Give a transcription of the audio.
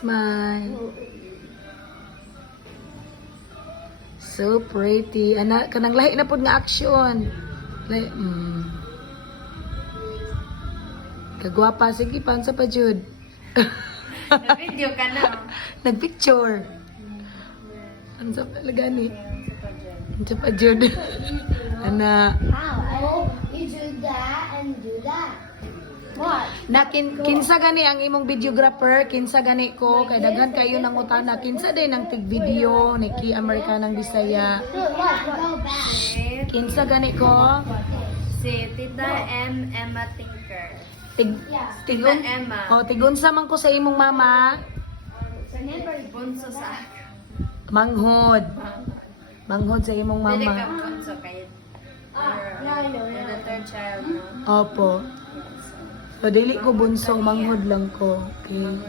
Smile. So pretty. Ana, kanang lahi na pod nga action. Kagwapa. Sige, pansa pa, Jud. Na-video ka na. Nagpicture. Ansa pa lagani. Ansa pa, Jud. Ana. How? You do that and do that. What? Na kinsa gani ang imong videographer, kinsa gani ko, kay daghan kayo nangutana, kinsa din ang tig video ni Ki Americanang Bisaya. Go back. Kinsa gani ko? Si Tita Emma Tinker. Tigun Emma. Oh, tigunsa man ko sa imong mama. Bunso sa Manghod. Manghod sa imong Pwede ka mama. bunso kayo. No. You're the third child, no? Opo. So dili ko bunso, manghod lang ko. Okay.